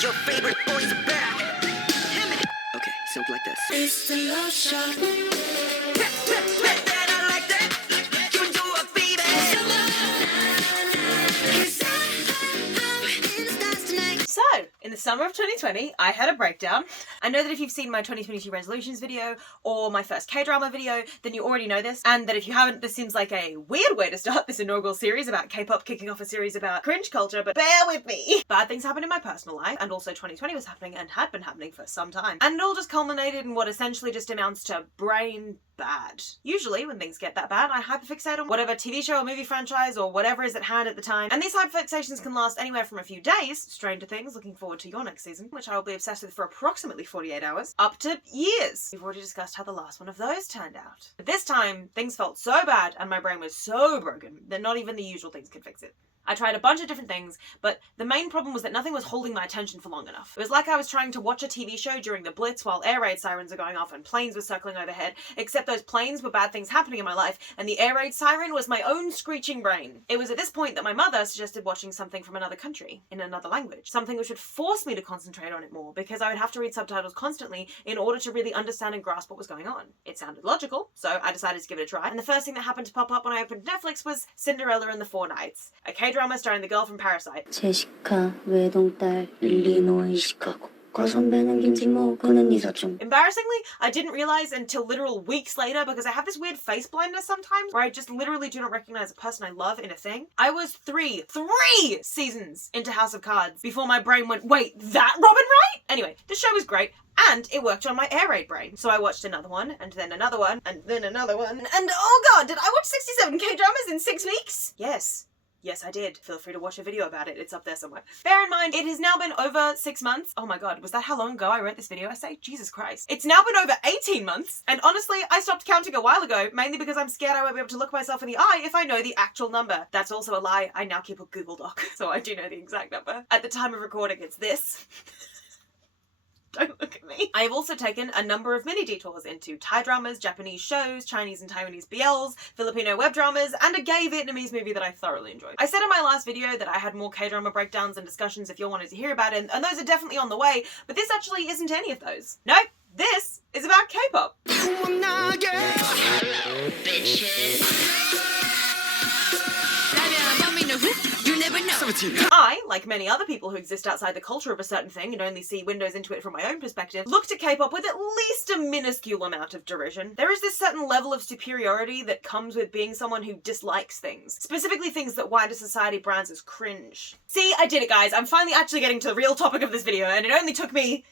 Your favorite boys are back. Okay, something like this. It's the love shot. I like that. You do it, baby. So, in the summer of 2020, I had a breakdown. I know that if you've seen my 2022 resolutions video or my first K-drama video, then you already know this, and that if you haven't, this seems like a weird way to start this inaugural series about K-pop kicking off a series about cringe culture, but bear with me. Bad things happened in my personal life, and also 2020 was happening and had been happening for some time. And it all just culminated in what essentially just amounts to brain bad. Usually, when things get that bad, I hyperfixate on whatever TV show or movie franchise or whatever is at hand at the time, and these hyperfixations can last anywhere from a few days, Stranger Things, looking forward to your next season, which I will be obsessed with for approximately 48 hours, up to years. We've already discussed how the last one of those turned out. But this time, things felt so bad and my brain was so broken that not even the usual things could fix it. I tried a bunch of different things, but the main problem was that nothing was holding my attention for long enough. It was like I was trying to watch a TV show during the Blitz while air raid sirens are going off and planes were circling overhead, except those planes were bad things happening in my life, and the air raid siren was my own screeching brain. It was at this point that my mother suggested watching something from another country, in another language, something which would force me to concentrate on it more, because I would have to read subtitles constantly in order to really understand and grasp what was going on. It sounded logical, so I decided to give it a try, and the first thing that happened to pop up when I opened Netflix was Cinderella and the Four Knights, a K-drama starring the girl from Parasite. 제시카 외동딸 일리노이 시카고 거선배는 김치모 그는 이사촌. Embarrassingly, I didn't realize until literal weeks later, because I have this weird face blindness sometimes where I just literally do not recognize a person I love in a thing. I was three seasons into House of Cards before my brain went, wait, that Robin Wright? Anyway, the show was great. And it worked on my air raid brain. So I watched another one, and then another one, and then another one. And oh god, did I watch 67 K-dramas in 6 weeks? Yes. Yes, I did. Feel free to watch a video about it. It's up there somewhere. Bear in mind, it has now been over 6 months. Oh my god, was that how long ago I wrote this video essay? Jesus Christ. It's now been over 18 months. And honestly, I stopped counting a while ago, mainly because I'm scared I won't be able to look myself in the eye if I know the actual number. That's also a lie. I now keep a Google Doc, so I do know the exact number. At the time of recording, it's this. Don't look at me. I have also taken a number of mini detours into Thai dramas, Japanese shows, Chinese and Taiwanese BLs, Filipino web dramas, and a gay Vietnamese movie that I thoroughly enjoyed. I said in my last video that I had more K-drama breakdowns and discussions if you all wanted to hear about it, and those are definitely on the way, but this actually isn't any of those. No, this is about K-pop. I, like many other people who exist outside the culture of a certain thing and only see windows into it from my own perspective, look to K-pop with at least a minuscule amount of derision. There is this certain level of superiority that comes with being someone who dislikes things, specifically things that wider society brands as cringe. See, I did it, guys. I'm finally actually getting to the real topic of this video, and it only took me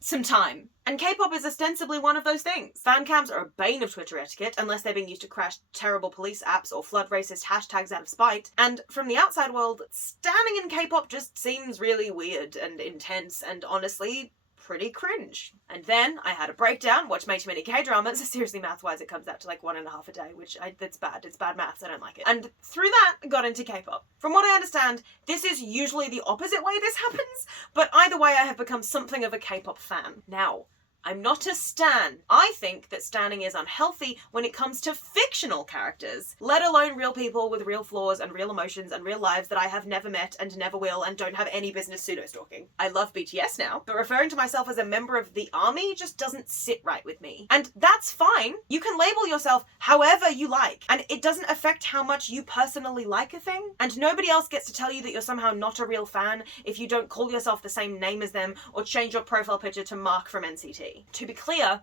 some time. And K-pop is ostensibly one of those things. Fan cams are a bane of Twitter etiquette, unless they're being used to crash terrible police apps or flood racist hashtags out of spite. And from the outside world, standing in K-pop just seems really weird and intense and honestly pretty cringe. And then I had a breakdown, watched way too many K-dramas. Seriously, math-wise, it comes out to like 1.5 a day, which that's bad. It's bad maths. I don't like it. And through that, I got into K-pop. From what I understand, this is usually the opposite way this happens, but either way, I have become something of a K-pop fan. Now, I'm not a stan. I think that standing is unhealthy when it comes to fictional characters, let alone real people with real flaws and real emotions and real lives that I have never met and never will and don't have any business pseudo-stalking. I love BTS now, but referring to myself as a member of the army just doesn't sit right with me. And that's fine. You can label yourself however you like, and it doesn't affect how much you personally like a thing, and nobody else gets to tell you that you're somehow not a real fan if you don't call yourself the same name as them or change your profile picture to Mark from NCT. To be clear,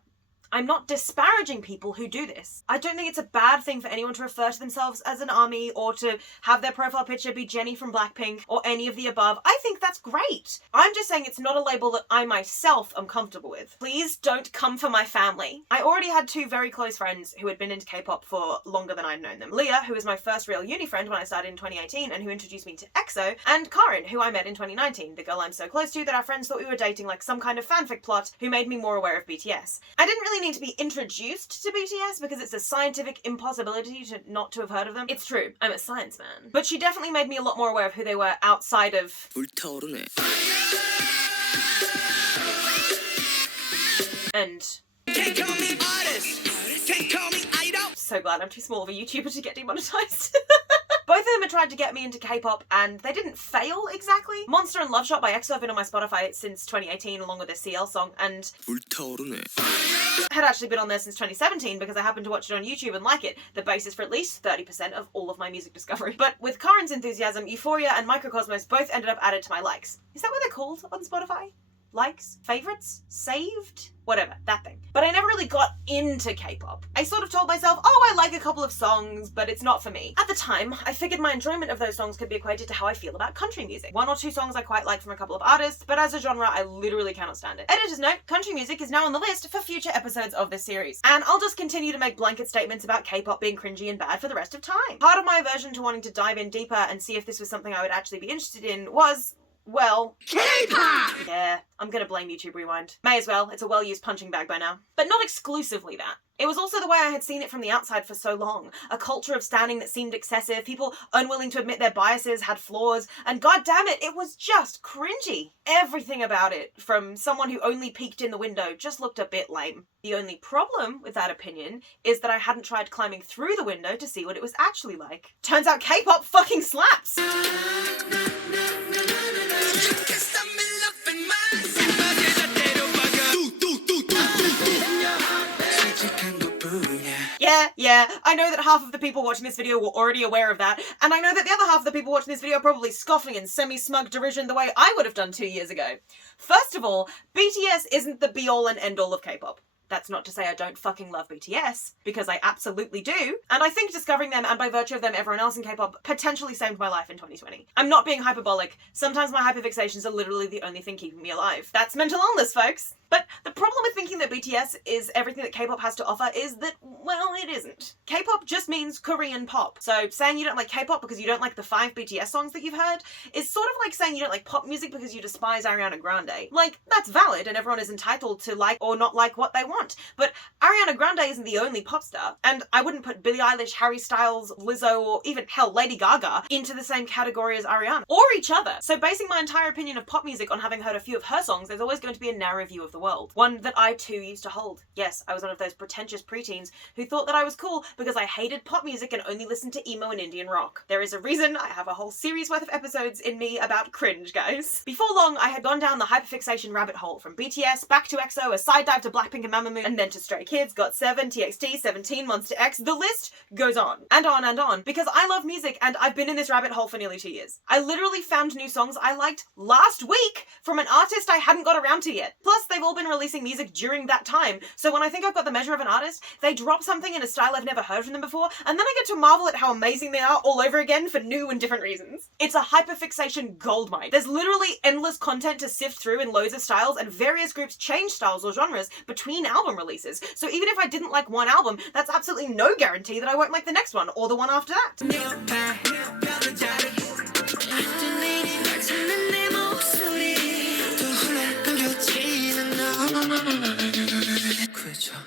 I'm not disparaging people who do this. I don't think it's a bad thing for anyone to refer to themselves as an army or to have their profile picture be Jennie from BLACKPINK or any of the above. I think that's great. I'm just saying it's not a label that I myself am comfortable with. Please don't come for my family. I already had 2 very close friends who had been into K-pop for longer than I'd known them. Leah, who was my first real uni friend when I started in 2018 and who introduced me to EXO, and Karin, who I met in 2019, the girl I'm so close to that our friends thought we were dating like some kind of fanfic plot, who made me more aware of BTS. I didn't really need to be introduced to BTS because it's a scientific impossibility to not to have heard of them. It's true, I'm a science man. But she definitely made me a lot more aware of who they were outside of 불타오르네. and Can't call me artist. Can't call me idol. so glad I'm too small of a YouTuber to get demonetized. Both of them had tried to get me into K-pop and they didn't fail exactly. Monster and Love Shot by EXO have been on my Spotify since 2018 along with their CL song, and had actually been on there since 2017 because I happened to watch it on YouTube and like it, the basis for at least 30% of all of my music discovery. But with Karen's enthusiasm, Euphoria and Microcosmos both ended up added to my likes. Is that what they're called on Spotify? Likes? Favorites? Saved? Whatever, that thing. But I never really got into K-pop. I sort of told myself, oh, I like a couple of songs, but it's not for me. At the time, I figured my enjoyment of those songs could be equated to how I feel about country music. One or two songs I quite like from a couple of artists, but as a genre, I literally cannot stand it. Editor's note, country music is now on the list for future episodes of this series. And I'll just continue to make blanket statements about K-pop being cringy and bad for the rest of time. Part of my aversion to wanting to dive in deeper and see if this was something I would actually be interested in was, well, K-pop! Yeah, I'm gonna blame YouTube Rewind. May as well, it's a well-used punching bag by now. But not exclusively that. It was also the way I had seen it from the outside for so long. A culture of standing that seemed excessive, people unwilling to admit their biases, had flaws, and goddamn it was just cringy. Everything about it, from someone who only peeked in the window, just looked a bit lame. The only problem with that opinion is that I hadn't tried climbing through the window to see what it was actually like. Turns out K-pop fucking slaps! Yeah, I know that half of the people watching this video were already aware of that, and I know that the other half of the people watching this video are probably scoffing in semi-smug derision the way I would have done 2 years ago. First of all, BTS isn't the be-all and end-all of K-pop. That's not to say I don't fucking love BTS, because I absolutely do, and I think discovering them, and by virtue of them everyone else in K-pop, potentially saved my life in 2020. I'm not being hyperbolic. Sometimes my hyperfixations are literally the only thing keeping me alive. That's mental illness, folks! But the problem with thinking that BTS is everything that K-pop has to offer is that, well, it isn't. K-pop just means Korean pop. So saying you don't like K-pop because you don't like the 5 BTS songs that you've heard is sort of like saying you don't like pop music because you despise Ariana Grande. Like, that's valid and everyone is entitled to like or not like what they want. But Ariana Grande isn't the only pop star, and I wouldn't put Billie Eilish, Harry Styles, Lizzo, or even, hell, Lady Gaga into the same category as Ariana. Or each other. So basing my entire opinion of pop music on having heard a few of her songs, there's always going to be a narrow view of the world. One that I too used to hold. Yes, I was one of those pretentious preteens who thought that I was cool because I hated pop music and only listened to emo and Indian rock. There is a reason I have a whole series worth of episodes in me about cringe, guys. Before long, I had gone down the hyperfixation rabbit hole from BTS, back to EXO, a side dive to BLACKPINK and Mamamoo, and then to Stray Kids, GOT7, TXT, 17, Monsta X, the list goes on. And on and on. Because I love music and I've been in this rabbit hole for nearly 2 years. I literally found new songs I liked last week from an artist I hadn't got around to yet. Plus, they've all been releasing music during that time, so when I think I've got the measure of an artist, they drop something in a style I've never heard from them before, and then I get to marvel at how amazing they are all over again for new and different reasons. It's a hyperfixation goldmine. There's literally endless content to sift through in loads of styles, and various groups change styles or genres between album releases, so even if I didn't like one album, that's absolutely no guarantee that I won't like the next one, or the one after that.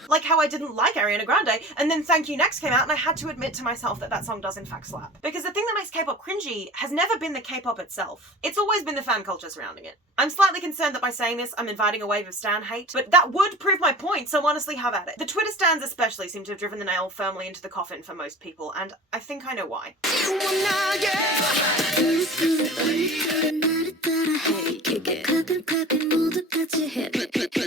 Like how I didn't like Ariana Grande, and then Thank You Next came out and I had to admit to myself that that song does in fact slap. Because the thing that makes K-pop cringy has never been the K-pop itself. It's always been the fan culture surrounding it. I'm slightly concerned that by saying this, I'm inviting a wave of stan hate, but that would prove my point, so honestly have at it. The Twitter stans especially seem to have driven the nail firmly into the coffin for most people, and I think I know why.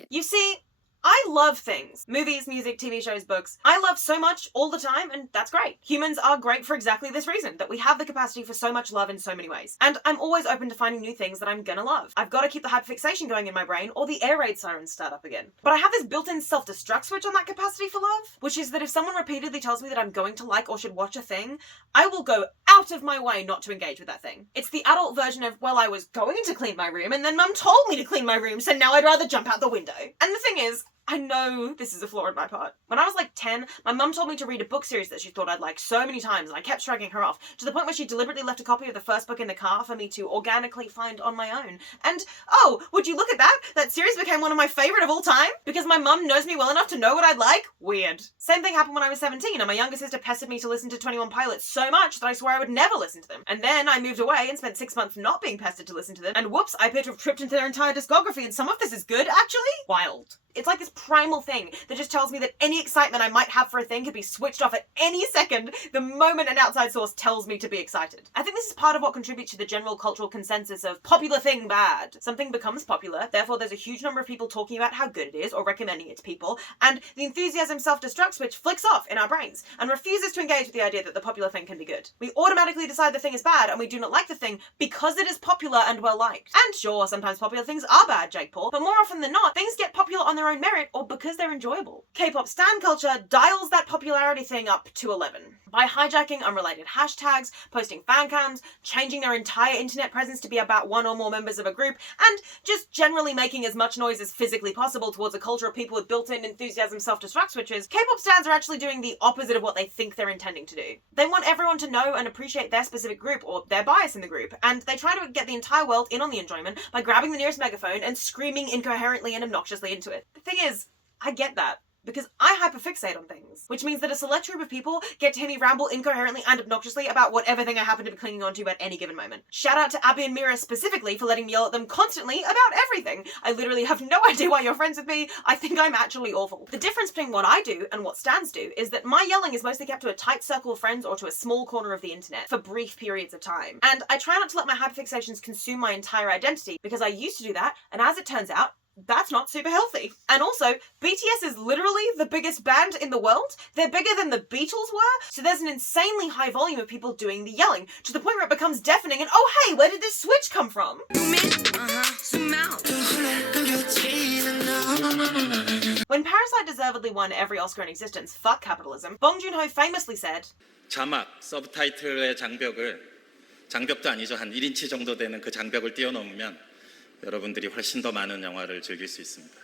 You see, I love things. Movies, music, TV shows, books. I love so much all the time, and that's great. Humans are great for exactly this reason, that we have the capacity for so much love in so many ways. And I'm always open to finding new things that I'm gonna love. I've got to keep the hyperfixation going in my brain, or the air raid sirens start up again. But I have this built-in self-destruct switch on that capacity for love, which is that if someone repeatedly tells me that I'm going to like or should watch a thing, I will go out of my way not to engage with that thing. It's the adult version of, well, I was going to clean my room, and then mum told me to clean my room, so now I'd rather jump out the window. And the thing is, I know this is a flaw on my part. When I was like 10, my mum told me to read a book series that she thought I'd like so many times, and I kept shrugging her off, to the point where she deliberately left a copy of the first book in the car for me to organically find on my own. And, oh, would you look at that? That series became one of my favourite of all time? Because my mum knows me well enough to know what I'd like? Weird. Same thing happened when I was 17, and my younger sister pestered me to listen to 21 Pilots so much that I swore I would never listen to them. And then I moved away and spent 6 months not being pestered to listen to them, and whoops, I appear to have tripped into their entire discography, and some of this is good, actually? Wild. It's like this primal thing that just tells me that any excitement I might have for a thing could be switched off at any second the moment an outside source tells me to be excited. I think this is part of what contributes to the general cultural consensus of popular thing bad. Something becomes popular, therefore there's a huge number of people talking about how good it is or recommending it to people, and the enthusiasm self-destruct switch flicks off in our brains and refuses to engage with the idea that the popular thing can be good. We automatically decide the thing is bad and we do not like the thing because it is popular and well liked. And sure, sometimes popular things are bad, Jake Paul, but more often than not, things get popular on their own merit or because they're enjoyable. K-pop stan culture dials that popularity thing up to 11 by hijacking unrelated hashtags, posting fan cams, changing their entire internet presence to be about one or more members of a group, and just generally making as much noise as physically possible towards a culture of people with built-in enthusiasm self-destruct switches. K-pop stans are actually doing the opposite of what they think they're intending to do. They want everyone to know and appreciate their specific group or their bias in the group, and they try to get the entire world in on the enjoyment by grabbing the nearest megaphone and screaming incoherently and obnoxiously into it. The thing is, I get that, because I hyperfixate on things, which means that a select group of people get to hear me ramble incoherently and obnoxiously about whatever thing I happen to be clinging onto at any given moment. Shout out to Abby and Mira specifically for letting me yell at them constantly about everything. I literally have no idea why you're friends with me. I think I'm actually awful. The difference between what I do and what stans do is that my yelling is mostly kept to a tight circle of friends or to a small corner of the internet for brief periods of time. And I try not to let my hyperfixations consume my entire identity, because I used to do that, and as it turns out, that's not super healthy. And also, BTS is literally the biggest band in the world. They're bigger than the Beatles were, so there's an insanely high volume of people doing the yelling, to the point where it becomes deafening and oh hey, where did this switch come from? Zoom out. When Parasite deservedly won every Oscar in existence, fuck capitalism, Bong Joon-ho famously said, 자막, 서브타이틀의 장벽도 아니죠. 한 1인치 정도 되는 그 장벽을 뛰어넘으면 여러분들이 훨씬 더 많은 영화를 즐길 수 있습니다.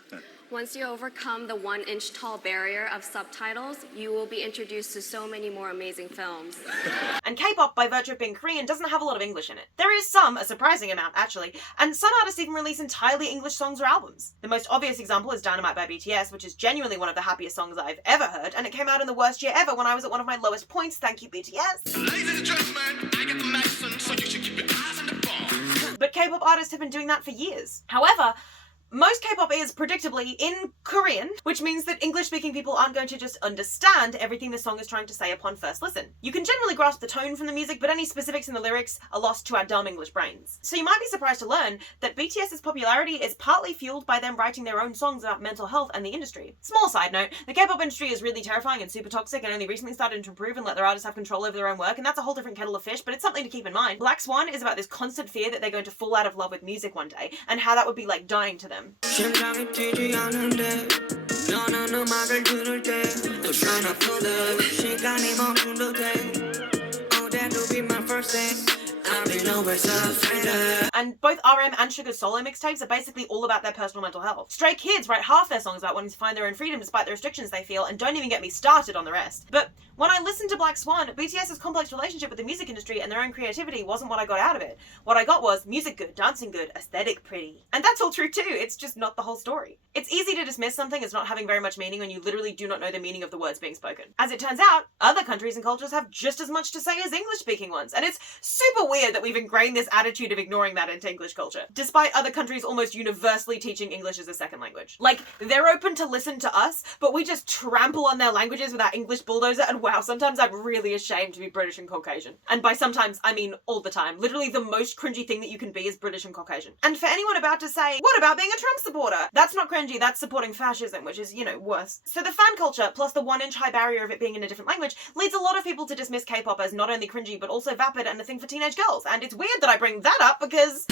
Once you overcome the 1-inch tall barrier of subtitles, you will be introduced to so many more amazing films. And K-pop, by virtue of being Korean, doesn't have a lot of English in it. There is some, a surprising amount actually, and some artists even release entirely English songs or albums. The most obvious example is Dynamite by BTS, which is genuinely one of the happiest songs I've ever heard, and it came out in the worst year ever when I was at one of my lowest points, thank you BTS. Ladies and gentlemen, I got the medicine, so you should keep your eyes on the ball. But K-pop artists have been doing that for years. However, most K-pop is predictably in Korean, which means that English-speaking people aren't going to just understand everything the song is trying to say upon first listen. You can generally grasp the tone from the music, but any specifics in the lyrics are lost to our dumb English brains. So you might be surprised to learn that BTS's popularity is partly fueled by them writing their own songs about mental health and the industry. Small side note, the K-pop industry is really terrifying and super toxic and only recently started to improve and let their artists have control over their own work, and that's a whole different kettle of fish, but it's something to keep in mind. Black Swan is about this constant fear that they're going to fall out of love with music one day, and how that would be like dying to them. And both RM and Suga's solo mixtapes are basically all about their personal mental health. Stray Kids write half their songs about wanting to find their own freedom despite the restrictions they feel, and don't even get me started on the rest. But when I listened to Black Swan, BTS's complex relationship with the music industry and their own creativity wasn't what I got out of it. What I got was music good, dancing good, aesthetic pretty. And that's all true too, it's just not the whole story. It's easy to dismiss something as not having very much meaning when you literally do not know the meaning of the words being spoken. As it turns out, other countries and cultures have just as much to say as English-speaking ones, and it's super weird that we've ingrained this attitude of ignoring that into English culture, despite other countries almost universally teaching English as a second language. Like, they're open to listen to us, but we just trample on their languages with our English bulldozer, and wow, sometimes I'm really ashamed to be British and Caucasian. And by sometimes, I mean all the time. Literally the most cringy thing that you can be is British and Caucasian. And for anyone about to say, what about being a Trump supporter? That's not cringy, that's supporting fascism, which is, you know, worse. So the fan culture, plus the 1-inch high barrier of it being in a different language, leads a lot of people to dismiss K-pop as not only cringy, but also vapid and a thing for teenage girls. And it's weird that I bring that up because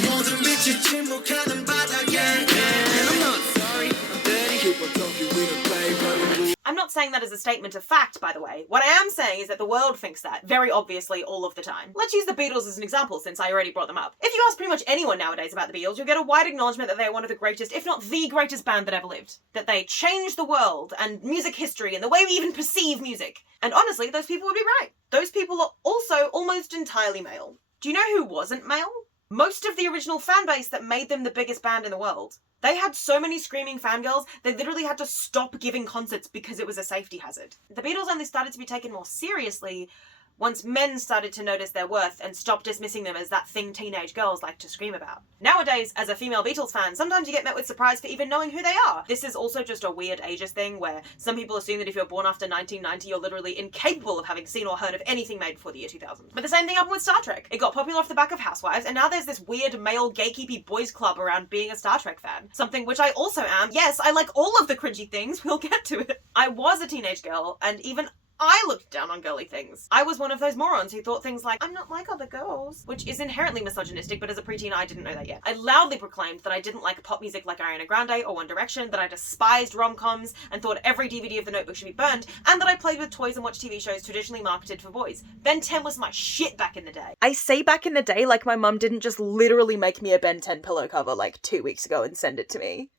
I'm not saying that as a statement of fact, by the way. What I am saying is that the world thinks that, very obviously, all of the time. Let's use the Beatles as an example, since I already brought them up. If you ask pretty much anyone nowadays about the Beatles, you'll get a wide acknowledgement that they are one of the greatest, if not the greatest band that ever lived. That they changed the world, and music history, and the way we even perceive music. And honestly, those people would be right. Those people are also almost entirely male. Do you know who wasn't male? Most of the original fan base that made them the biggest band in the world. They had so many screaming fangirls, they literally had to stop giving concerts because it was a safety hazard. The Beatles only started to be taken more seriously once men started to notice their worth and stop dismissing them as that thing teenage girls like to scream about. Nowadays, as a female Beatles fan, sometimes you get met with surprise for even knowing who they are. This is also just a weird ageist thing where some people assume that if you're born after 1990, you're literally incapable of having seen or heard of anything made before the year 2000. But the same thing happened with Star Trek. It got popular off the back of Housewives, and now there's this weird male gatekeepy boys club around being a Star Trek fan. Something which I also am. Yes, I like all of the cringy things, we'll get to it. I was a teenage girl, and even I looked down on girly things. I was one of those morons who thought things like, I'm not like other girls, which is inherently misogynistic, but as a preteen I didn't know that yet. I loudly proclaimed that I didn't like pop music like Ariana Grande or One Direction, that I despised rom-coms and thought every DVD of The Notebook should be burned, and that I played with toys and watched TV shows traditionally marketed for boys. Ben 10 was my shit back in the day. I say back in the day like my mum didn't just literally make me a Ben 10 pillow cover like 2 weeks ago and send it to me.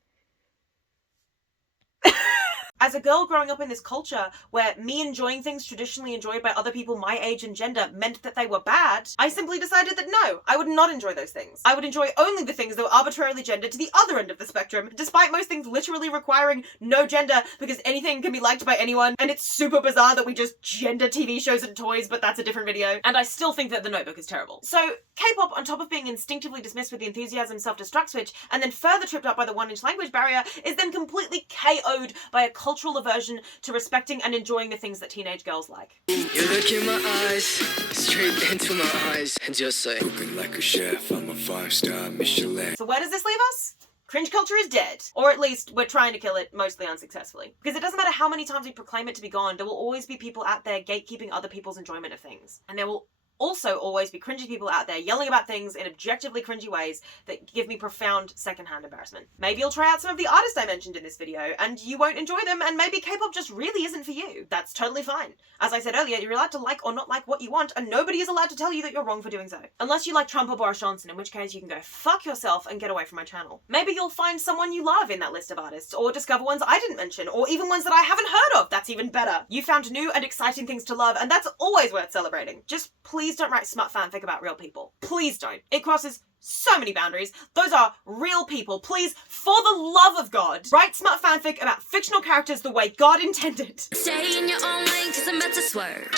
As a girl growing up in this culture where me enjoying things traditionally enjoyed by other people my age and gender meant that they were bad, I simply decided that no, I would not enjoy those things. I would enjoy only the things that were arbitrarily gendered to the other end of the spectrum, despite most things literally requiring no gender because anything can be liked by anyone, and it's super bizarre that we just gender TV shows and toys, but that's a different video. And I still think that The Notebook is terrible. So K-pop, on top of being instinctively dismissed with the enthusiasm self-destruct switch, and then further tripped up by the 1-inch language barrier, is then completely KO'd by a cultural aversion to respecting and enjoying the things that teenage girls like. You look in my eyes, straight into my eyes, and just say, Cooking like a chef, I'm a 5-star Michelin. So where does this leave us? Cringe culture is dead. Or at least we're trying to kill it, mostly unsuccessfully. Because it doesn't matter how many times we proclaim it to be gone, there will always be people out there gatekeeping other people's enjoyment of things. And there will also always be cringy people out there yelling about things in objectively cringy ways that give me profound secondhand embarrassment. Maybe you'll try out some of the artists I mentioned in this video and you won't enjoy them, and maybe K-pop just really isn't for you. That's totally fine. As I said earlier, you're allowed to like or not like what you want, and nobody is allowed to tell you that you're wrong for doing so. Unless you like Trump or Boris Johnson, in which case you can go fuck yourself and get away from my channel. Maybe you'll find someone you love in that list of artists, or discover ones I didn't mention, or even ones that I haven't heard of. That's even better. You found new and exciting things to love, and that's always worth celebrating. Just please don't write smut fanfic about real people. Please don't. It crosses so many boundaries. Those are real people. Please, for the love of God, write smut fanfic about fictional characters the way God intended. stay in your own lane, cause I'm about to swerve.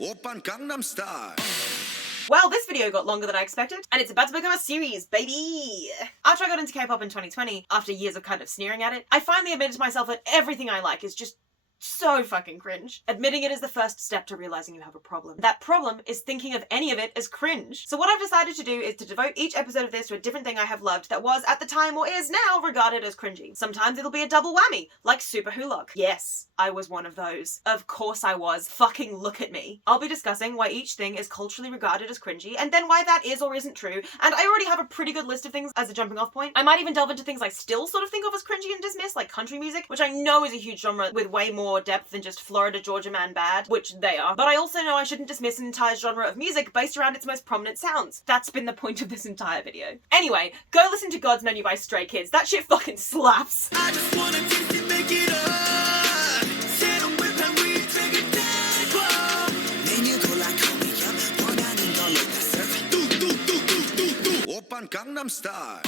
Oppan Gangnam Style. Well, this video got longer than I expected, and it's about to become a series, baby! After I got into K-pop in 2020, after years of kind of sneering at it, I finally admitted to myself that everything I like is just so fucking cringe. Admitting it is the first step to realizing you have a problem. That problem is thinking of any of it as cringe. So what I've decided to do is to devote each episode of this to a different thing I have loved that was, at the time or is now, regarded as cringy. Sometimes it'll be a double whammy, like Super Hulock. Yes, I was one of those. Of course I was. Fucking look at me. I'll be discussing why each thing is culturally regarded as cringy, and then why that is or isn't true, and I already have a pretty good list of things as a jumping off point. I might even delve into things I still sort of think of as cringy and dismiss, like country music, which I know is a huge genre with way more depth than just Florida Georgia Man bad, which they are. But I also know I shouldn't dismiss an entire genre of music based around its most prominent sounds. That's been the point of this entire video. Anyway, go listen to God's Menu by Stray Kids. That shit fucking slaps. I just wanna taste it, make it up. 새로운 whip we take it down. 메뉴 골라가면 원하는 걸로 다 serve. Oppan Gangnam Style.